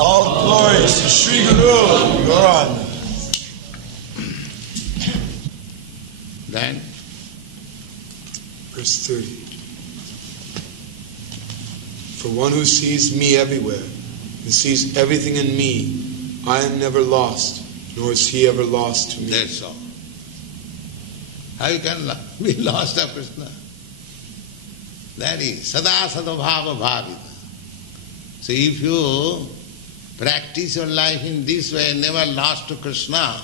All glories to Sri Guru, Your Honor. Then, verse 30. For one who sees me everywhere and sees everything in me, I am never lost, nor is he ever lost to me. That's all. How you can be lost of Krishna? That is sada sadabhava bhavita. So if you practice your life in this way, never lost to Krishna,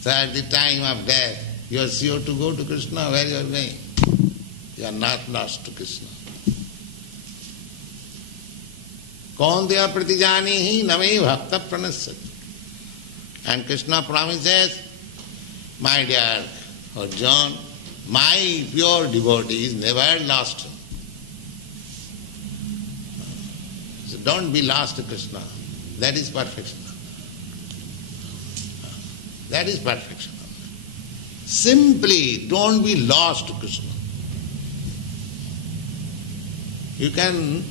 so at the time of death, you are sure to go to Krishna. Where you are going? You are not lost to Krishna. Kaunteya pratijanihi name bhakta pranasyati. And Krishna promises, my dear Arjuna, my pure devotee is never lost. So don't be lost to Krishna. That is perfection. That is perfection. Simply don't be lost to Krishna. You can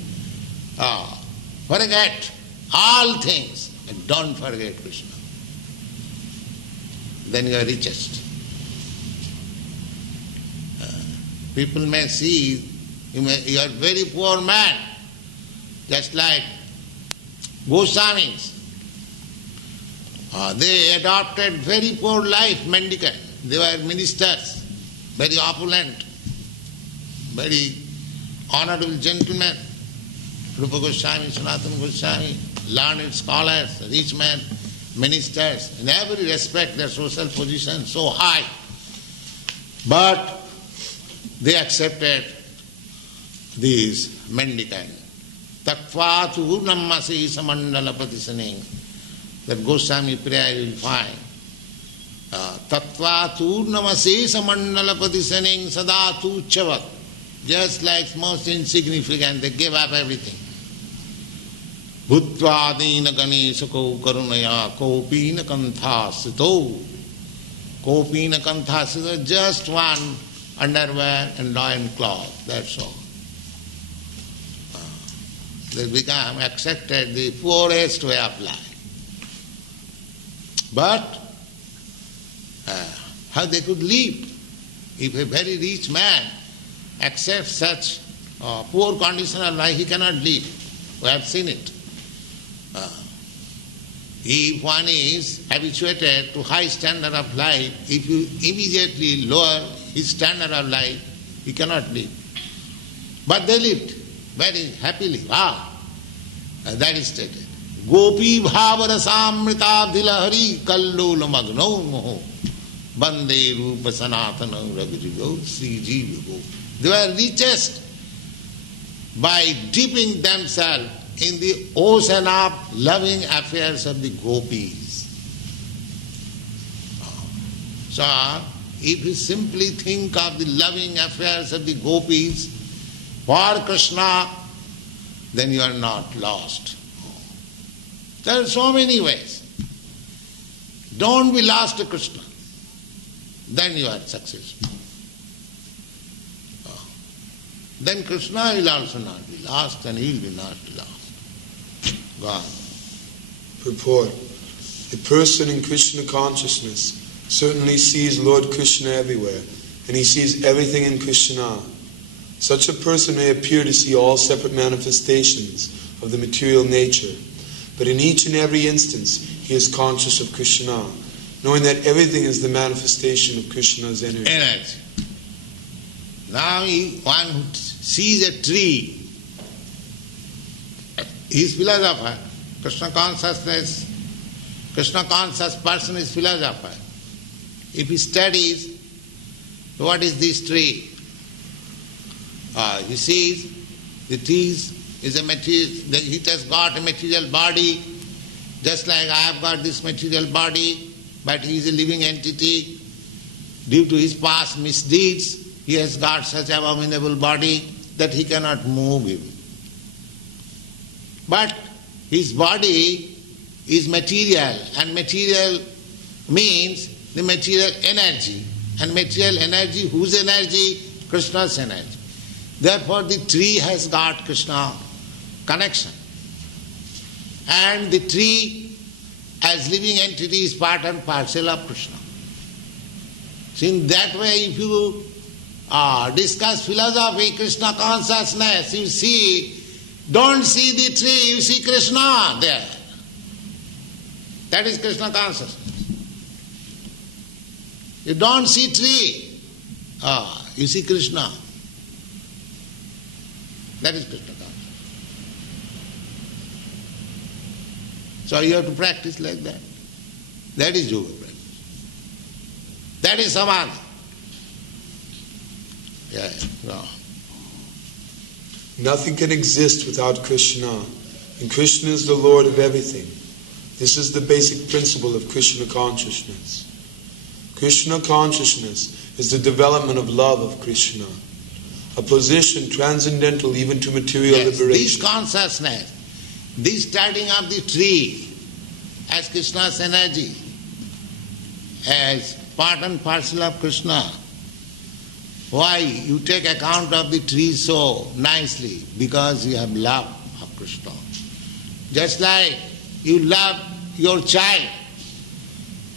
forget all things and don't forget Krishna. Then you are richest. People may see you are very poor man, just like Goswamis. They adopted very poor life, mendicant. They were ministers, very opulent, very honorable gentlemen. Rupa Goswami, Sanatana Goswami, learned scholars, rich men, ministers. In every respect their social position so high. But they accepted these mendicant. Takvatu nammasi samandala patisaning. That Goswami prayer you will find. Tatvatu namase samandala patisaning sadatu chavat. Just like most insignificant, they gave up everything. Bhutva dina ganesako karunaya kopina kanthasito. Kopina kanthasito, just one underwear and loin cloth, that's all. They become accepted the poorest way of life. But how they could live? If a very rich man accepts such poor condition of life, he cannot live. We have seen it. If one is habituated to high standard of life, if you immediately lower his standard of life, he cannot live. But they lived very happily. Wow! That is stated. Gopi bhavarasamrita dilahari kallola magno moho bande rupa sanatana ragjigo sijivigo. They were richest by dipping themselves in the ocean of loving affairs of the gopis. So, if you simply think of the loving affairs of the gopis for Krishna, then you are not lost. There are so many ways. Don't be lost to Krishna. Then you are successful. Then Krishna will also not be lost and he will be not lost. Go on. Purport. A person in Krishna consciousness certainly sees Lord Krishna everywhere, and he sees everything in Krishna. Such a person may appear to see all separate manifestations of the material nature, but in each and every instance he is conscious of Krishna, knowing that everything is the manifestation of Krishna's energy. Now one who sees a tree, he is philosopher. Krishna conscious person is philosopher. If he studies, what is this tree? He sees the tree is a material, it has got a material body, just like I have got this material body, but he is a living entity. Due to his past misdeeds, he has got such abominable body that he cannot move him. But his body is material, and material means the material energy. And material energy, whose energy? Krishna's energy. Therefore the tree has got Krishna connection. and the tree as living entity is part and parcel of Krishna. So in that way, if you discuss philosophy, Krishna consciousness, you see, don't see the tree, you see Krishna there. That is Krishna consciousness. You don't see tree, you see Krishna. That is Krishna consciousness. So you have to practice like that. That is yoga practice. That is samadhi. No. Nothing can exist without Krishna, and Krishna is the Lord of everything. This is the basic principle of Krishna consciousness. Krishna consciousness is the development of love of Krishna, a position transcendental even to material liberation. This consciousness, this studying of the tree as Krishna's energy, as part and parcel of Krishna. Why? You take account of the tree so nicely because you have love of Krishna. Just like you love your child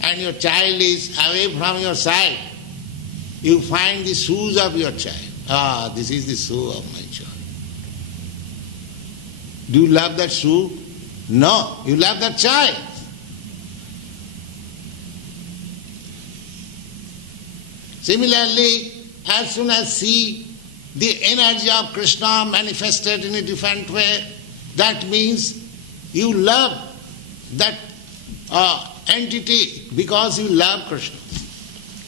and your child is away from your side, you find the shoes of your child. This is the shoe of my child. Do you love that shoe? No, you love that child. Similarly, as soon as see the energy of Krishna manifested in a different way, that means you love that entity because you love Krishna.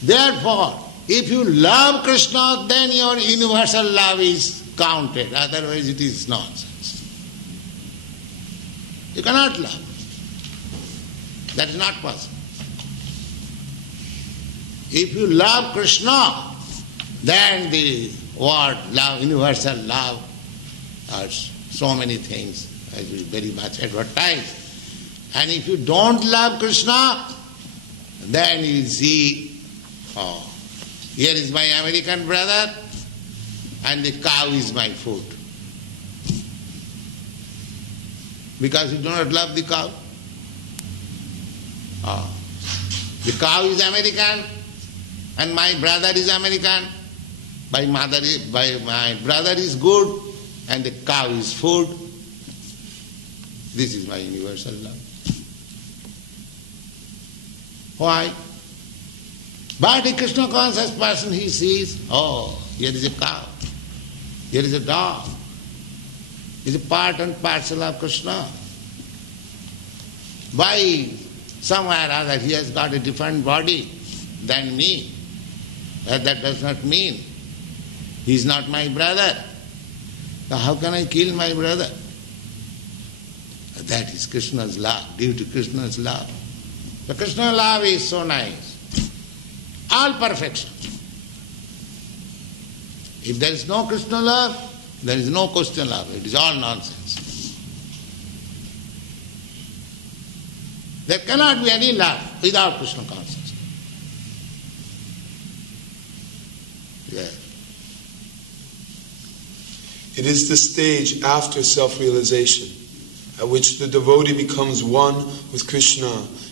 Therefore, if you love Krishna, then your universal love is counted. Otherwise it is nonsense. You cannot love. That is not possible. If you love Krishna, then the word love, universal love, so many things, as we very much advertise. And if you don't love Krishna, then you see, here is my American brother, and the cow is my food. Because you do not love the cow. The cow is American, and my brother is American. My brother is good, and the cow is food. This is my universal love. Why? But a Krishna conscious person, he sees, here is a cow, here is a dog. It's a part and parcel of Krishna. By somewhere or other he has got a different body than me. But that does not mean he is not my brother. So how can I kill my brother? That is Krishna's love, due to Krishna's love. The Krishna love is so nice. All perfection. If there is no Krishna love, there is no question love. It is all nonsense. There cannot be any love without Krishna consciousness. It is the stage after self-realization, at which the devotee becomes one with Krishna,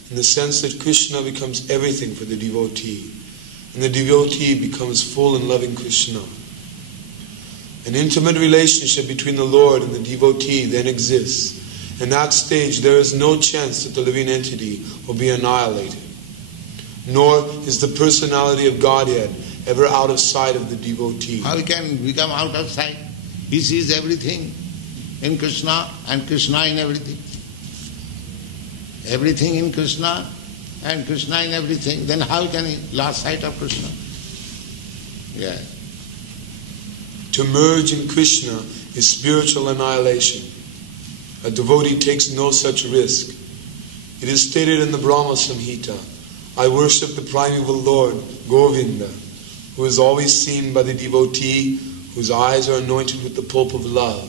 in the sense that Krishna becomes everything for the devotee, and the devotee becomes full and loving Krishna. An intimate relationship between the Lord and the devotee then exists. In that stage, there is no chance that the living entity will be annihilated, nor is the personality of Godhead ever out of sight of the devotee. How he can become out of sight? He sees everything in Krishna and Krishna in everything. Everything in Krishna and Krishna in everything. Then how can he lose sight of Krishna? To merge in Krishna is spiritual annihilation. A devotee takes no such risk. It is stated in the Brahma Samhita, I worship the primeval Lord, Govinda, who is always seen by the devotee, whose eyes are anointed with the pulp of love.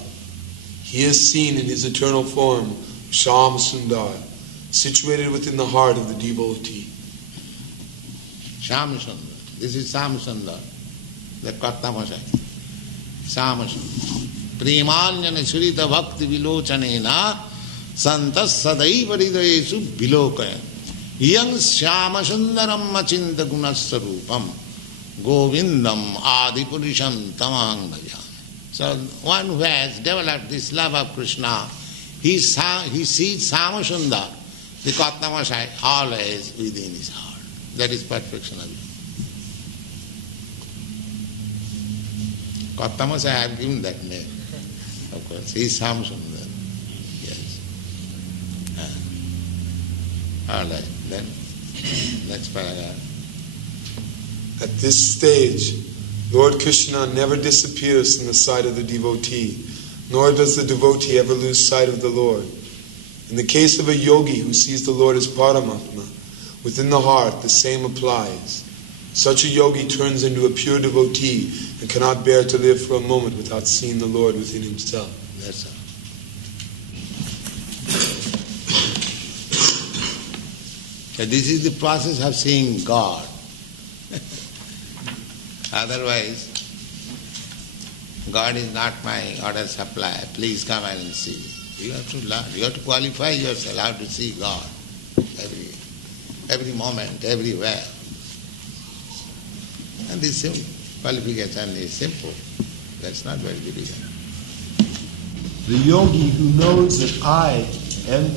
He is seen in his eternal form, Sham Sundar, situated within the heart of the devotee. Sham Sundar. This is Sham Sundar, the Kartamashai. Sham Sundar. Premanjana Surita Bhakti Vilochanena santas sadaiva hridayesu vilokaya yang syama sundaram achinta gunasarupam govindam adipurisham tamahang bhajami. So one who has developed this love of Krishna, he sees Sama Sundar, the Katnamasai, always within his heart. That is perfection of it. Katnamasai, I have given that name. Of course, he is Sama Sundar. Yes. All right, then next paragraph. At this stage, Lord Krishna never disappears from the sight of the devotee, nor does the devotee ever lose sight of the Lord. In the case of a yogi who sees the Lord as Paramatma, within the heart the same applies. Such a yogi turns into a pure devotee and cannot bear to live for a moment without seeing the Lord within himself. That's all. So this is the process of seeing God. Otherwise, God is not my order supply. Please come and see. You have to learn. You have to qualify yourself how to see God every moment, everywhere. And this qualification is simple. That's not very difficult. The yogi who knows that I and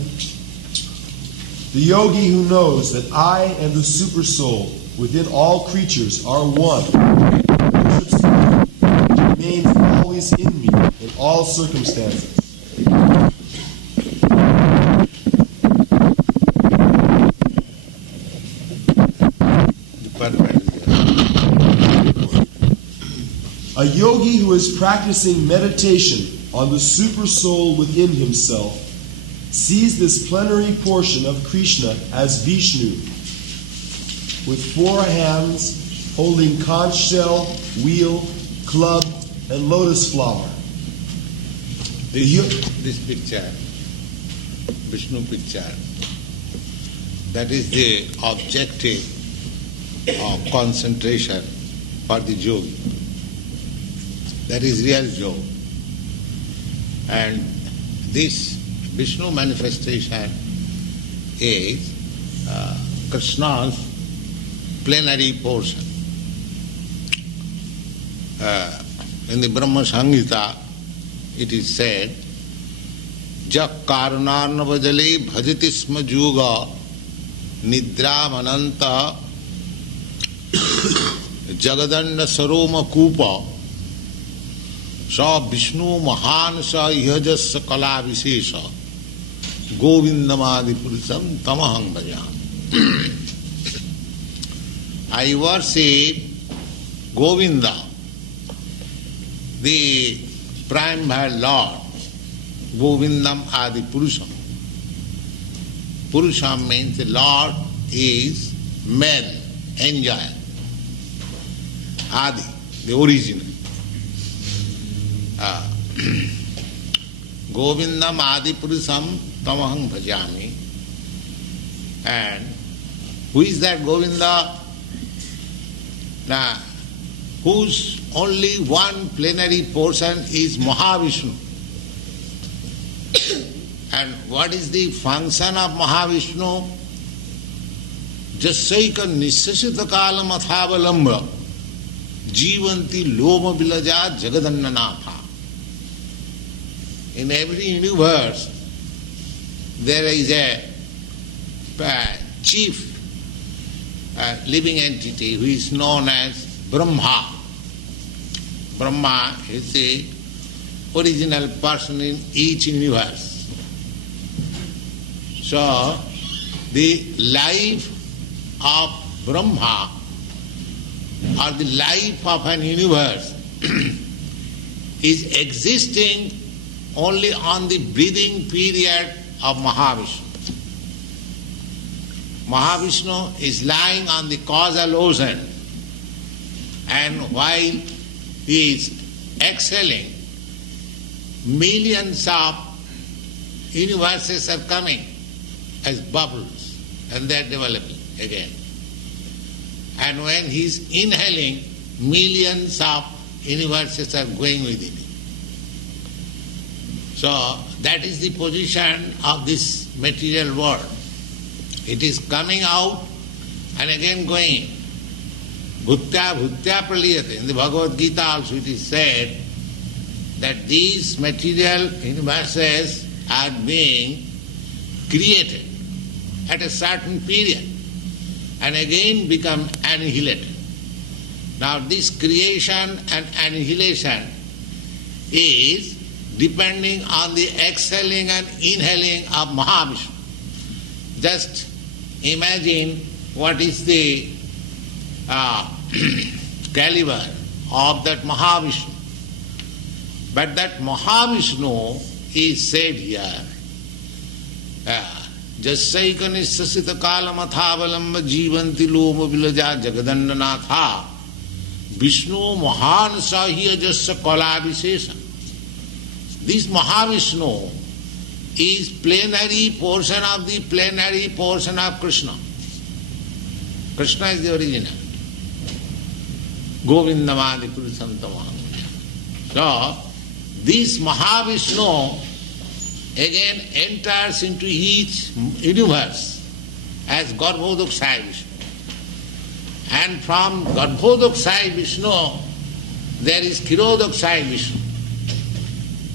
the Supersoul within all creatures are one, remains always in me in all circumstances. A yogi who is practicing meditation on the Supersoul within himself sees this plenary portion of Krishna as Vishnu, with 4 hands holding conch shell, wheel, club, and lotus flower. This picture, Vishnu picture, that is the objective of concentration for the yogi. That is real yoga. And this Vishnu manifestation is Krishna's plenary portion. In the Brahma Samhita, it is said, Jak karunarnavajale bhajati sma juga nidra mananta jagadanda saroma kupa sa Vishnu mahan sa ihajasa kala vishesha govindamadi purisam tamahang bhajami. I worship Govinda, the prime Lord, Govindam Adi Purusham. Purusham means the Lord is male, angel. Adi, the original. Govindam Adi Purusham Tamahang Bhajami. And who is that Govinda? Now, whose only one plenary portion is Mahavishnu. And what is the function of Mahavishnu? Jasaika nisasita kalam athavalamba jivanti loma vilaja jagadannanatha. In every universe there is a chief living entity who is known as Brahma. Brahma is the original person in each universe. So, the life of Brahma or the life of an universe is existing only on the breathing period of Mahavishnu. Mahavishnu is lying on the causal ocean, and while he is exhaling, millions of universes are coming as bubbles, and they are developing again. And when he is inhaling, millions of universes are going within him. So that is the position of this material world. It is coming out and again going. Bhutya bhutya praliyate. In the Bhagavad Gita also it is said that these material universes are being created at a certain period and again become annihilated. Now this creation and annihilation is depending on the exhaling and inhaling of Mahavishnu. Just imagine what is the caliber of that Mahavishnu. But that Mahavishnu is said here, Jasaikanisasita kalamathavalamba jivanti loma vilaja jagadandanatha Vishnu Mahan Sahya Jasa Kalabhisesa. This Mahavishnu is plenary portion of the plenary portion of Krishna. Krishna is the original. Govindamadi Purusantama. So, this Mahavishnu again enters into each universe as Garbhodakshay Vishnu. And from Garbhodakshay Vishnu, there is Kshirodakshay Vishnu.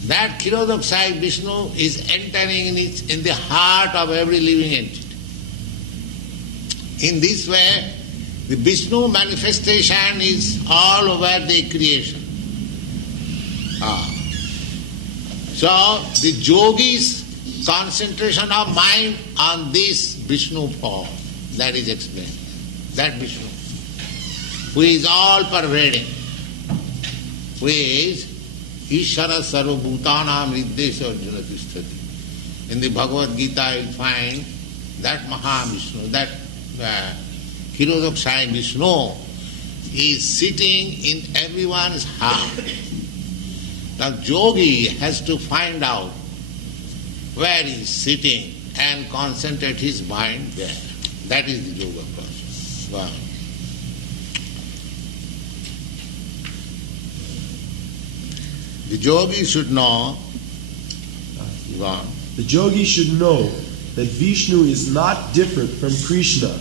That Kshirodakshay Vishnu is entering in the heart of every living entity. In this way, the Vishnu manifestation is all over the creation. So, the yogi's concentration of mind on this Vishnu form, that is explained. That Vishnu, who is all pervading, who is Ishara Sarvabhutanam Riddesha Arjuna Tisthati. In the Bhagavad Gita you will find that Mahavishnu, that Kshirodakshay Vishnu is sitting in everyone's heart. Now yogi has to find out where he is sitting and concentrate his mind there. That is the yoga process. Wow. The yogi should know, the yogi should know that Vishnu is not different from Krishna.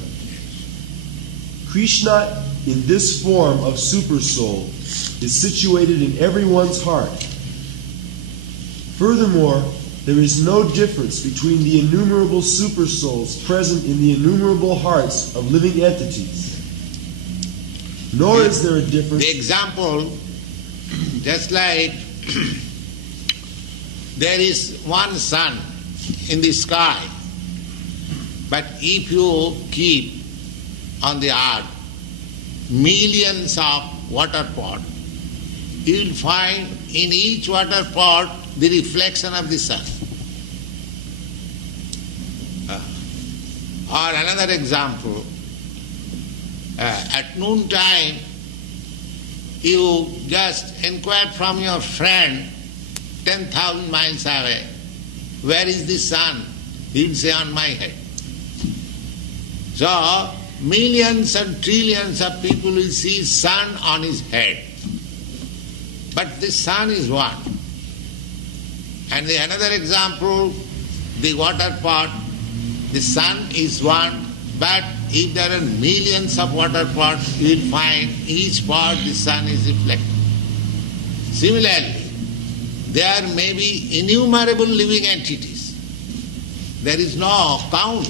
Krishna, in this form of Supersoul, is situated in everyone's heart. Furthermore, there is no difference between the innumerable Supersouls present in the innumerable hearts of living entities. Nor is there a difference. The example, just like there is one sun in the sky, but if you keep on the earth millions of water pots, you will find in each water pot the reflection of the sun. Or another example, at noon time, you just inquire from your friend 10,000 miles away, where is the sun? He will say, on my head. So, millions and trillions of people will see sun on his head. But the sun is one. And the another example, the water pot, the sun is one, but if there are millions of water pots, you will find each pot the sun is reflected. Similarly, there may be innumerable living entities. There is no count.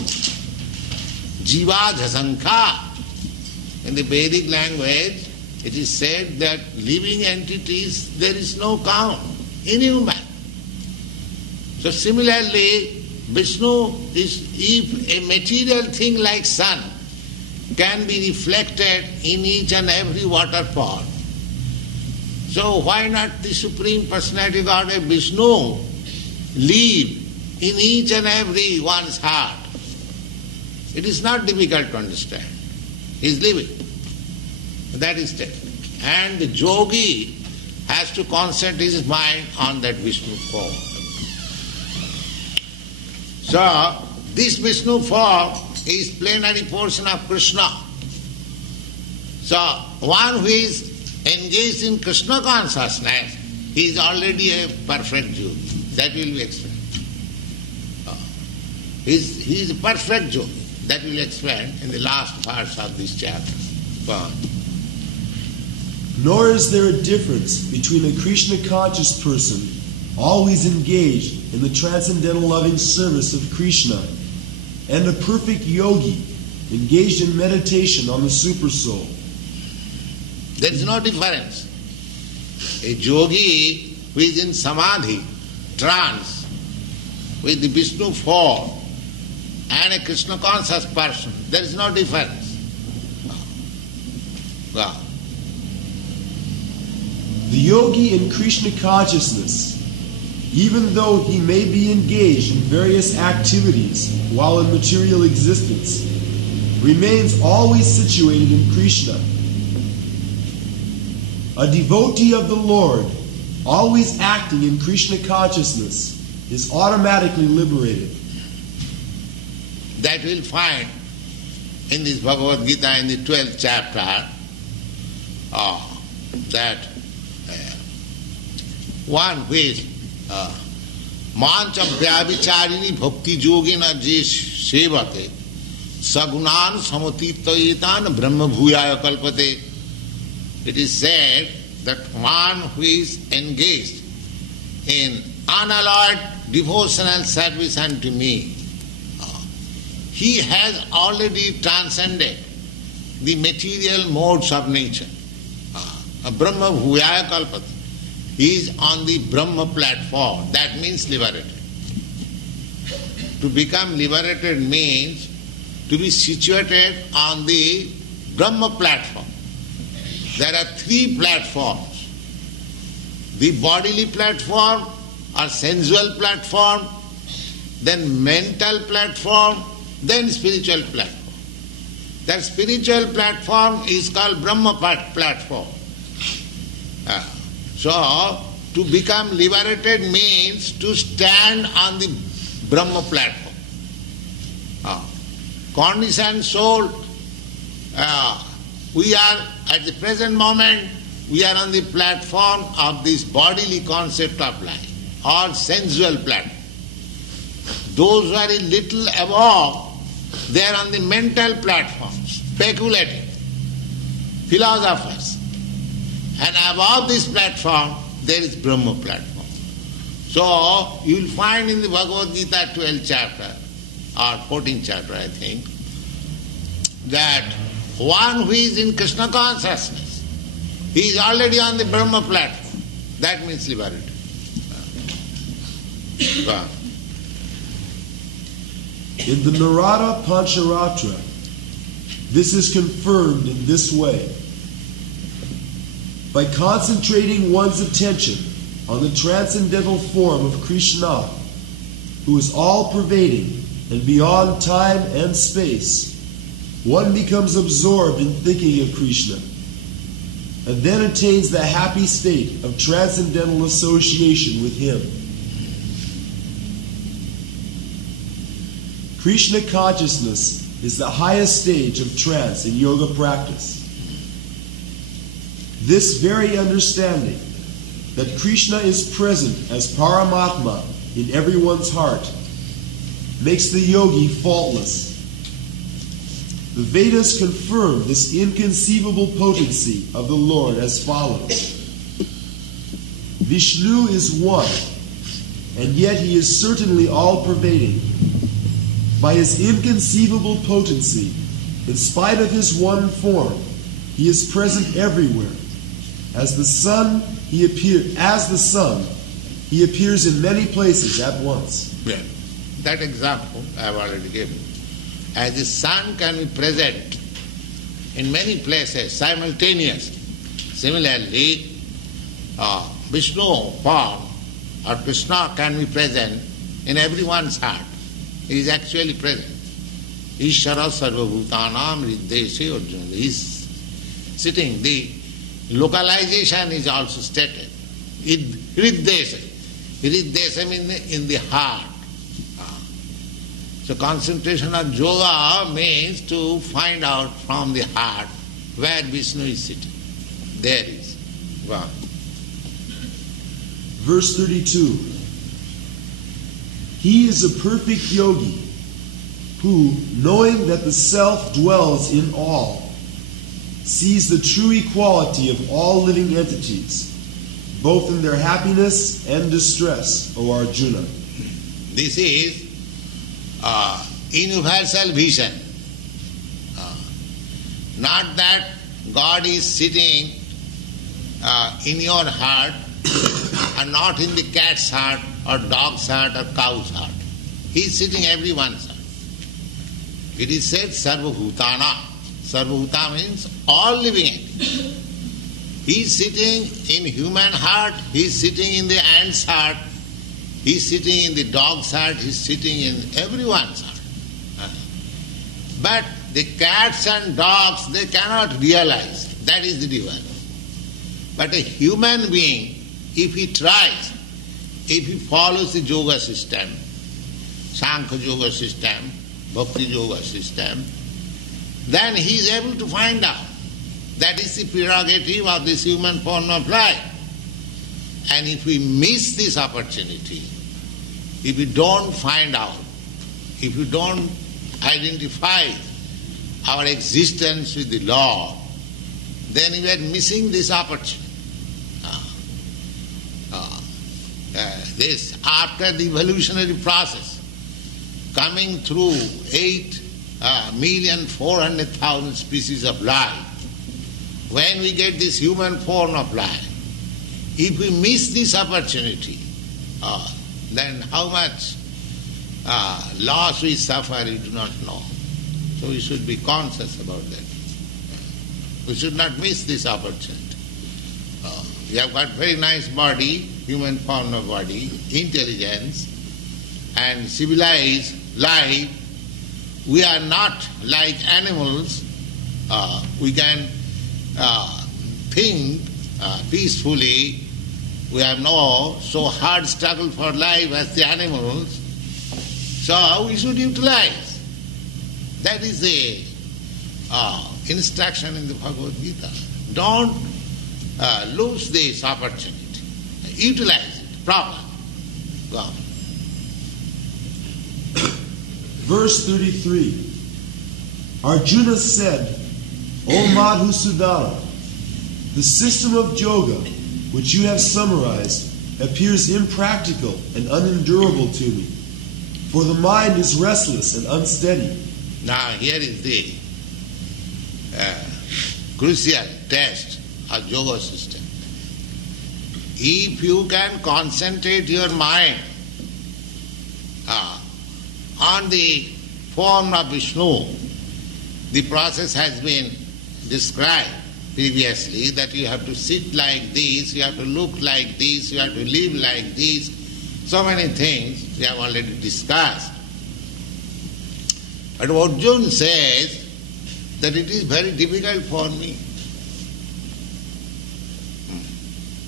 Jiva Jasankha. In the Vedic language, it is said that living entities, there is no count. Innumerable. So similarly, Vishnu is, if a material thing like sun can be reflected in each and every water pot, so why not the Supreme Personality of Godhead Vishnu live in each and every one's heart? It is not difficult to understand. He is living. That is it. And the yogi has to concentrate his mind on that Vishnu form. So, this Vishnu form is plenary portion of Krishna. So, one who is engaged in Krishna consciousness, he is already a perfect yogi. That will be explained. He is a perfect yogi. That will explain in the last parts of this chapter. Go on. Nor is there a difference between a Krishna conscious person always engaged in the transcendental loving service of Krishna and a perfect yogi engaged in meditation on the Supersoul. There is no difference. A yogi who is in samadhi, trance, with the Vishnu form, and a Krishna conscious person, there is no difference. Wow. The yogi in Krishna consciousness, even though he may be engaged in various activities while in material existence, remains always situated in Krishna. A devotee of the Lord, always acting in Krishna consciousness, is automatically liberated. That we'll find in this Bhagavad Gita in the 12th chapter, that one who is mancha vyavicharini bhakti yogina je sevate sagunan samatitayetan brahma bhuyaya kalpate. It is said that one who is engaged in unalloyed devotional service unto me, he has already transcended the material modes of nature. Brahma bhuyaya kalpate. He is on the Brahma platform. That means liberated. To become liberated means to be situated on the Brahma platform. There are three platforms. The bodily platform or sensual platform, then mental platform, then spiritual platform. That spiritual platform is called Brahma platform. So, to become liberated means to stand on the Brahma platform. Conditioned soul, we are at the present moment, we are on the platform of this bodily concept of life, or sensual platform. Those who are a little above, they are on the mental platform, speculating, philosophers. And above this platform, there is Brahma platform. So, you will find in the Bhagavad Gita 12th chapter, or 14th chapter I think, that one who is in Krishna consciousness, he is already on the Brahma platform. That means liberated. In the Narada Pancharatra, this is confirmed in this way. By concentrating one's attention on the transcendental form of Krishna, who is all-pervading and beyond time and space, one becomes absorbed in thinking of Krishna, and then attains the happy state of transcendental association with him. Krishna consciousness is the highest stage of trance in yoga practice. This very understanding, that Krishna is present as Paramatma in everyone's heart, makes the yogi faultless. The Vedas confirm this inconceivable potency of the Lord as follows. Vishnu is one, and yet he is certainly all-pervading. By his inconceivable potency, in spite of his one form, he is present everywhere. As the sun, he appears in many places at once. Yeah. That example I have already given. As the sun can be present in many places simultaneously. Similarly, Vishnu form or Krishna can be present in everyone's heart. He is actually present. Ishara sarvabhutanam riddheshe Arjuna. He is sitting. The localization is also stated. Riddheshe. Riddheshe means in the heart. So concentration of yoga means to find out from the heart where Vishnu is sitting. There is. Wow. Verse 32. He is a perfect yogi who, knowing that the self dwells in all, sees the true equality of all living entities, both in their happiness and distress, O Arjuna. This is universal vision. Not that God is sitting in your heart and not in the cat's heart or dog's heart or cow's heart. He is sitting in everyone's heart. It is said Sarvabhutana. Sarvabhuta means all living entities. He is sitting in human heart, he is sitting in the ant's heart, he is sitting in the dog's heart, he is sitting in everyone's heart. But the cats and dogs, they cannot realize. That is the difference. But a human being, if he tries, if he follows the yoga system, Sankhya yoga system, Bhakti yoga system, then he is able to find out. That is the prerogative of this human form of life. And if we miss this opportunity, if we don't find out, if we don't identify our existence with the Lord, then we are missing this opportunity. This, after the evolutionary process, coming through 8,400,000 species of life, when we get this human form of life, if we miss this opportunity, then how much loss we suffer, we do not know. So we should be conscious about that. We should not miss this opportunity. We have got very nice body, human form of body, intelligence, and civilized life. We are not like animals. We can think peacefully. We have no so hard struggle for life as the animals. So we should utilize. That is the instruction in the Bhagavad Gita. Don't lose this opportunity. Utilize it properly. Go on. Verse 33. Arjuna said, O Madhusudana, the system of yoga which you have summarized appears impractical and unendurable to me, for the mind is restless and unsteady. Now here is the crucial test of yoga system. If you can concentrate your mind on the form of Vishnu, the process has been described previously, that you have to sit like this, you have to look like this, you have to live like this. So many things we have already discussed. But Arjuna says that it is very difficult for me.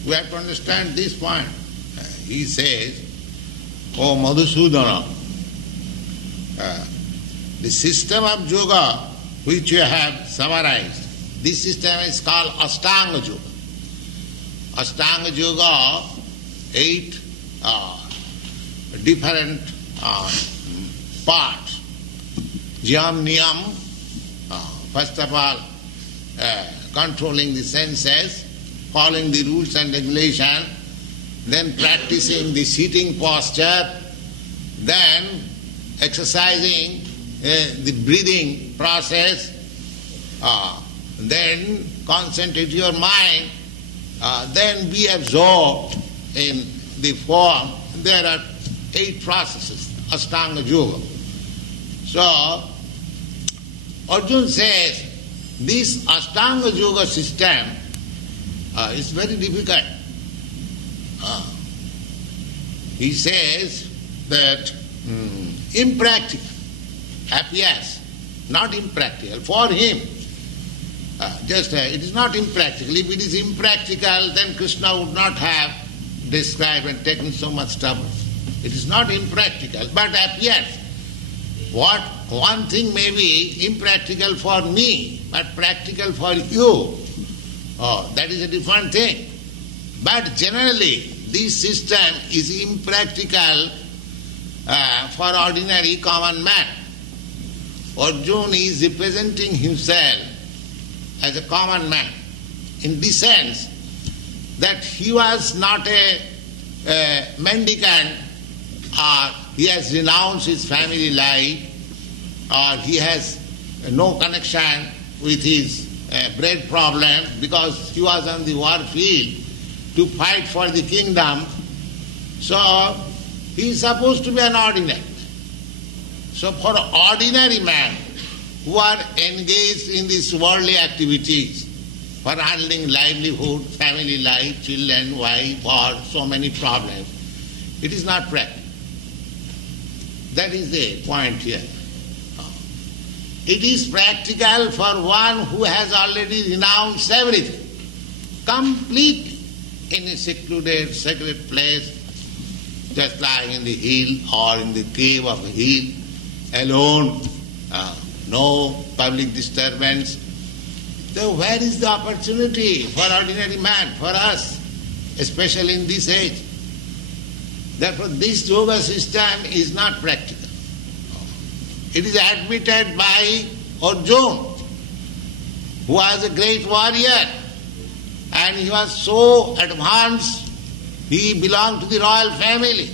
We have to understand this point. He says, O Madhusudana, the system of yoga which you have summarized, this system is called Ashtanga Yoga. Ashtanga Yoga, 8 different parts. Yam Niyam, first of all, controlling the senses, following the rules and regulation, then practicing the sitting posture, then exercising the breathing process, then concentrate your mind, then be absorbed in the form. There are 8 processes, Ashtanga Yoga. So, Arjuna says, this Ashtanga Yoga system is very difficult. He says that impractical appears, not impractical. For him, it is not impractical. If it is impractical, then Krsna would not have described and taken so much trouble. It is not impractical, but appears. What one thing may be impractical for me, but practical for you, that is a different thing. But generally, this system is impractical for ordinary common man. Arjuna is representing himself as a common man in the sense that he was not a mendicant, or he has renounced his family life, or he has no connection with his bread problem because he was on the war field to fight for the kingdom. So he is supposed to be an ordinary. So for ordinary man who are engaged in these worldly activities, for handling livelihood, family life, children, wife, or so many problems, it is not practical. That is the point here. It is practical for one who has already renounced everything, completely in a secluded, sacred place, just lying in the hill or in the cave of a hill, alone, no public disturbance. So where is the opportunity for ordinary man, for us, especially in this age? Therefore this yoga system is not practical. It is admitted by Arjuna, who was a great warrior, and he was so advanced, he belonged to the royal family,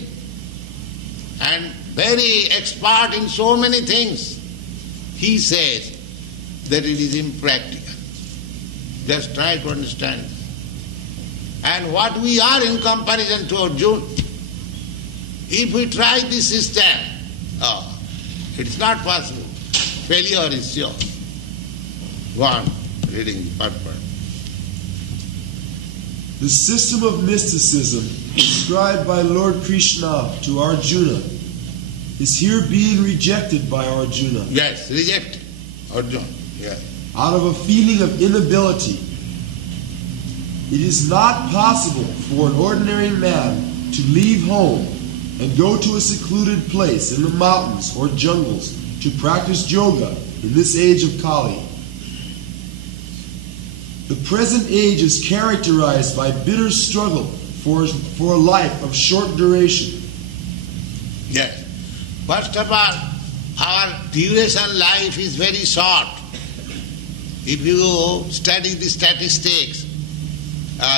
and very expert in so many things. He says that it is impractical. Just try to understand. And what we are in comparison to Arjuna, if we try this system, it's not possible. Failure is sure. Go on, reading the purport. The system of mysticism described by Lord Krishna to Arjuna is here being rejected by Arjuna. Yes, rejected. Arjuna, yes. Out of a feeling of inability. It is not possible for an ordinary man to leave home and go to a secluded place in the mountains or jungles to practice yoga in this age of Kali. The present age is characterized by bitter struggle for a life of short duration. Yes. First of all, our duration life is very short. If you study the statistics,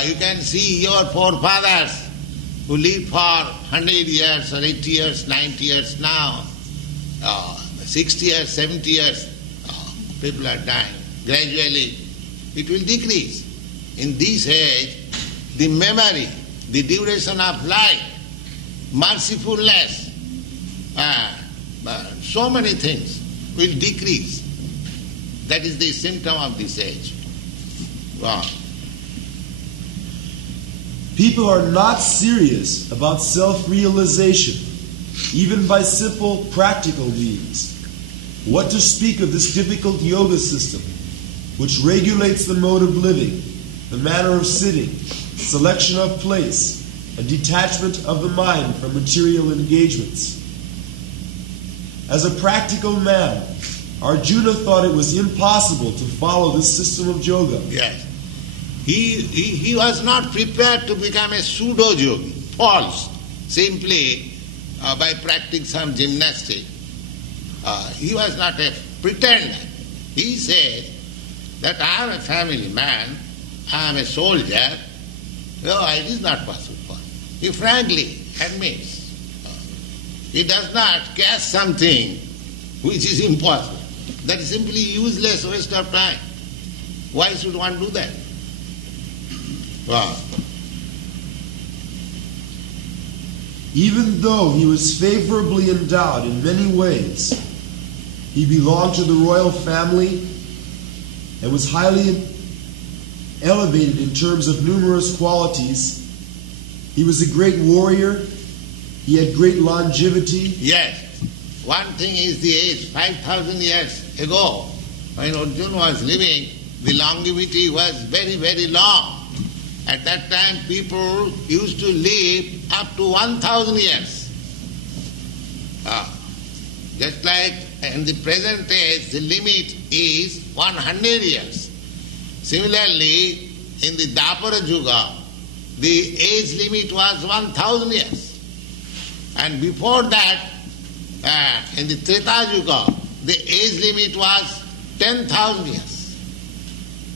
you can see your forefathers who lived for 100 years or 80 years, 90 years now, 60 years, 70 years, people are dying. Gradually, it will decrease. In this age, the memory, the duration of life, mercifulness, so many things will decrease. That is the symptom of this age. Wow. People are not serious about self-realization, even by simple practical means. What to speak of this difficult yoga system, which regulates the mode of living, the manner of sitting, selection of place, and detachment of the mind from material engagements. As a practical man, Arjuna thought it was impossible to follow this system of yoga. Yes. He was not prepared to become a pseudo-yogi, false, simply by practicing some gymnastics. He was not a pretender. He said that I am a family man, I am a soldier. No, it is not possible for him. He frankly admits. He does not cast something which is impossible. That is simply useless waste of time. Why should one do that? Wow. Even though he was favorably endowed in many ways, he belonged to the royal family and was highly elevated in terms of numerous qualities. He was a great warrior. He had great longevity. Yes. One thing is the age. 5,000 years ago, when Arjuna was living, the longevity was very, very long. At that time, people used to live up to 1,000 years. Just like in the present age, the limit is 100 years. Similarly, in the Dwapara Yuga, the age limit was 1,000 years. And before that, in the Treta Yuga, the age limit was 10,000 years.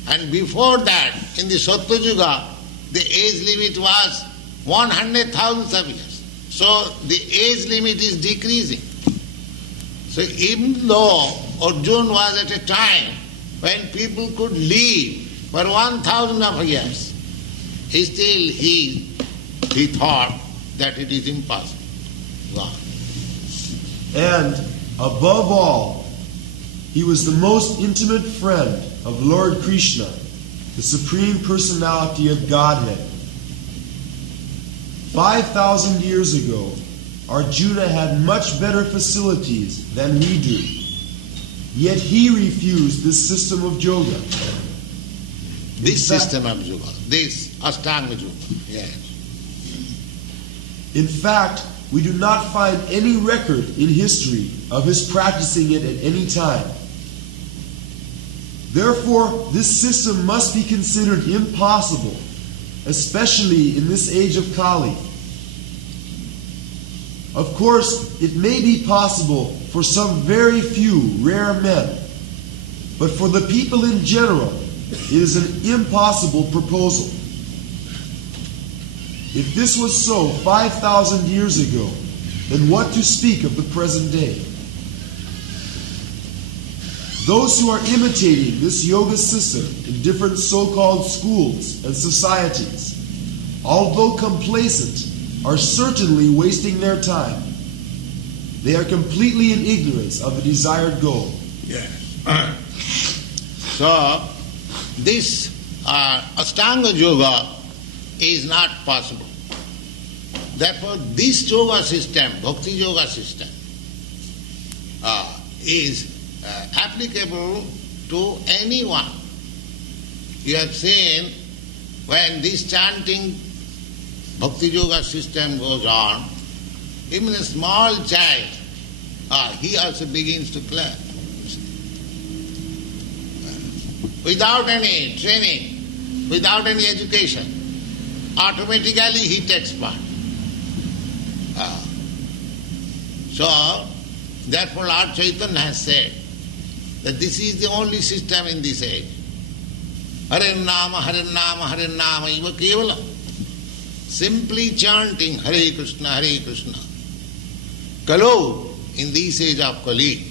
And before that, in the Sattva Yuga, the age limit was 100,000 years. So the age limit is decreasing. So even though Arjuna was at a time when people could live for 1,000 of years, he thought that it is impossible. Wow. And above all, he was the most intimate friend of Lord Krishna, the Supreme Personality of Godhead. 5,000 years ago, Arjuna had much better facilities than we do. Yet he refused this system of yoga. This system of yoga, this Ashtanga yoga, yes. In fact, we do not find any record in history of his practicing it at any time. Therefore, this system must be considered impossible, especially in this age of Kali. Of course, it may be possible for some very few rare men, but for the people in general, it is an impossible proposal. If this was so 5,000 years ago, then what to speak of the present day? Those who are imitating this yoga system in different so-called schools and societies, although complacent, are certainly wasting their time. They are completely in ignorance of the desired goal. Yes. So, this Ashtanga yoga is not possible. Therefore, this yoga system, bhakti yoga system, is applicable to anyone. You have seen when this chanting bhakti yoga system goes on, even a small child, he also begins to clap. Without any training, without any education, automatically he takes part. So, therefore Lord Chaitanya has said that this is the only system in this age. Hare Nama, Hare Nama, Hare Nama, Iva Kevala. Simply chanting Hare Krishna, Hare Krishna. Kalo, in this age of Kali,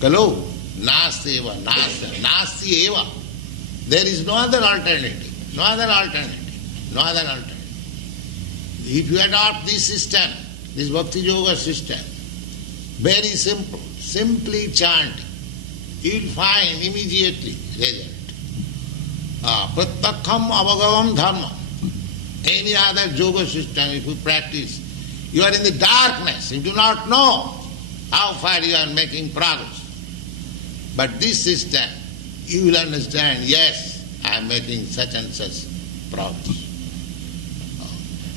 Kalo, Nasti eva, Nasti eva. There is no other alternative, no other alternative, no other alternative. If you adopt this system, this Bhakti Yoga system, very simple, simply chant, you will find immediately result. Prattakham avagavam dharma. Any other yoga system, if you practice, you are in the darkness, you do not know how far you are making progress. But this system, you will understand, yes, I am making such and such progress.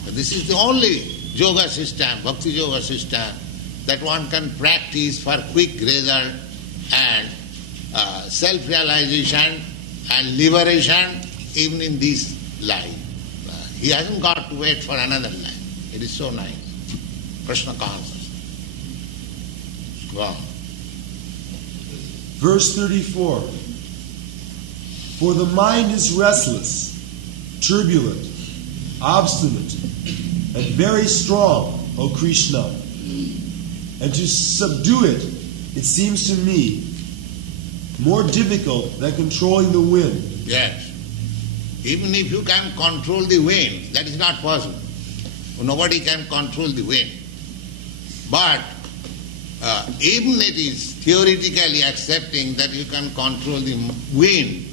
This is the only yoga system, bhakti yoga system, that one can practice for quick result and self-realization and liberation even in this life. He hasn't got to wait for another life. It is so nice. Krishna consciousness. Go on. Verse 34. For the mind is restless, turbulent, obstinate, and very strong, O Krishna. And to subdue it, it seems to me, more difficult than controlling the wind. Yes. Even if you can control the wind, that is not possible. Nobody can control the wind. But even it is theoretically accepting that you can control the wind,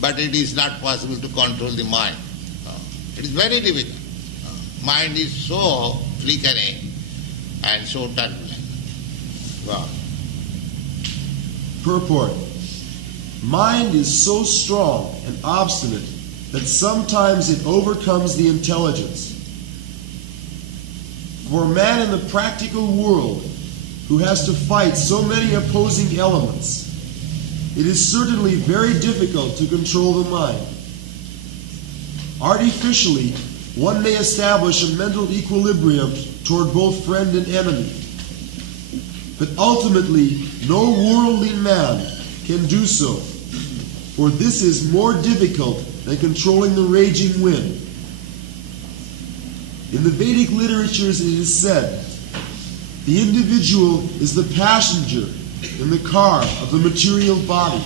but it is not possible to control the mind. It is very difficult. Mind is so flickering and so turbulent. Wow. Purport. Mind is so strong and obstinate that sometimes it overcomes the intelligence. For a man in the practical world who has to fight so many opposing elements, it is certainly very difficult to control the mind. Artificially, one may establish a mental equilibrium toward both friend and enemy. But ultimately, no worldly man can do so, for this is more difficult than controlling the raging wind. In the Vedic literatures it is said, the individual is the passenger in the car of the material body,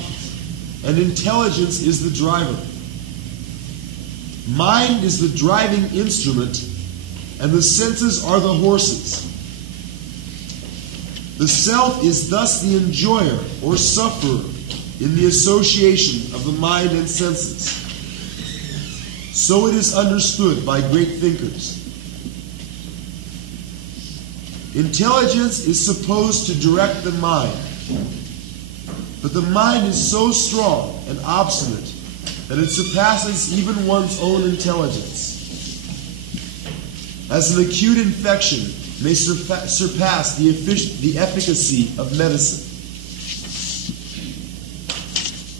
and intelligence is the driver. Mind is the driving instrument, and the senses are the horses. The self is thus the enjoyer or sufferer in the association of the mind and senses. So it is understood by great thinkers. Intelligence is supposed to direct the mind, but the mind is so strong and obstinate that it surpasses even one's own intelligence. As an acute infection may surpass the efficacy of medicine.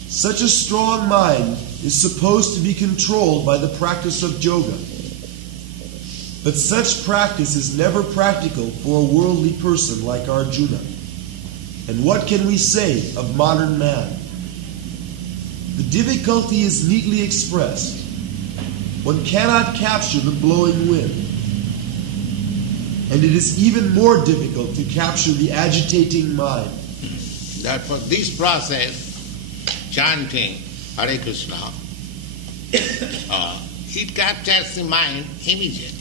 Such a strong mind is supposed to be controlled by the practice of yoga. But such practice is never practical for a worldly person like Arjuna. And what can we say of modern man? The difficulty is neatly expressed. One cannot capture the blowing wind. And it is even more difficult to capture the agitating mind. Therefore, this process, chanting Hare Krishna, it captures the mind immediately.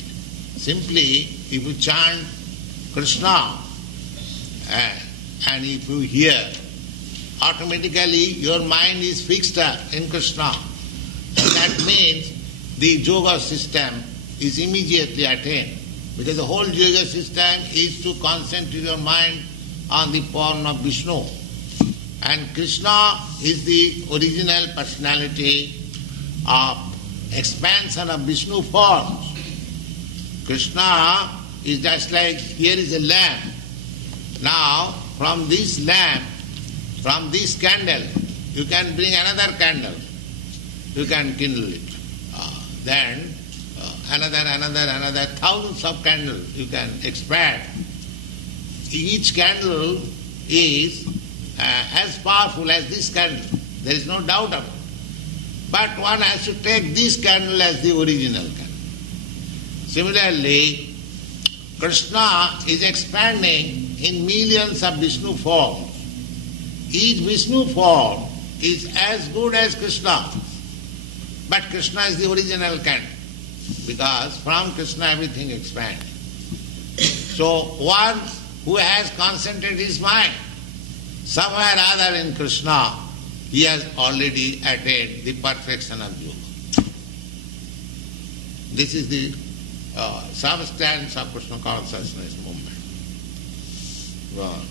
Simply, if you chant Krishna and if you hear, automatically your mind is fixed up in Krishna. And that means the yoga system is immediately attained. Because the whole yoga system is to concentrate your mind on the form of Vishnu. And Krishna is the original personality of expansion of Vishnu forms. Krishna is just like, here is a lamp. Now, from this lamp, from this candle, you can bring another candle. You can kindle it. Then another, thousands of candles you can expand. Each candle is as powerful as this candle. There is no doubt of it. But one has to take this candle as the original candle. Similarly, Krishna is expanding in millions of Vishnu forms. Each Vishnu form is as good as Krishna. But Krishna is the original candle. Because from Krishna everything expands. So one who has concentrated his mind somewhere other in Krishna, he has already attained the perfection of yoga. This is the substance of Krishna consciousness movement. Well,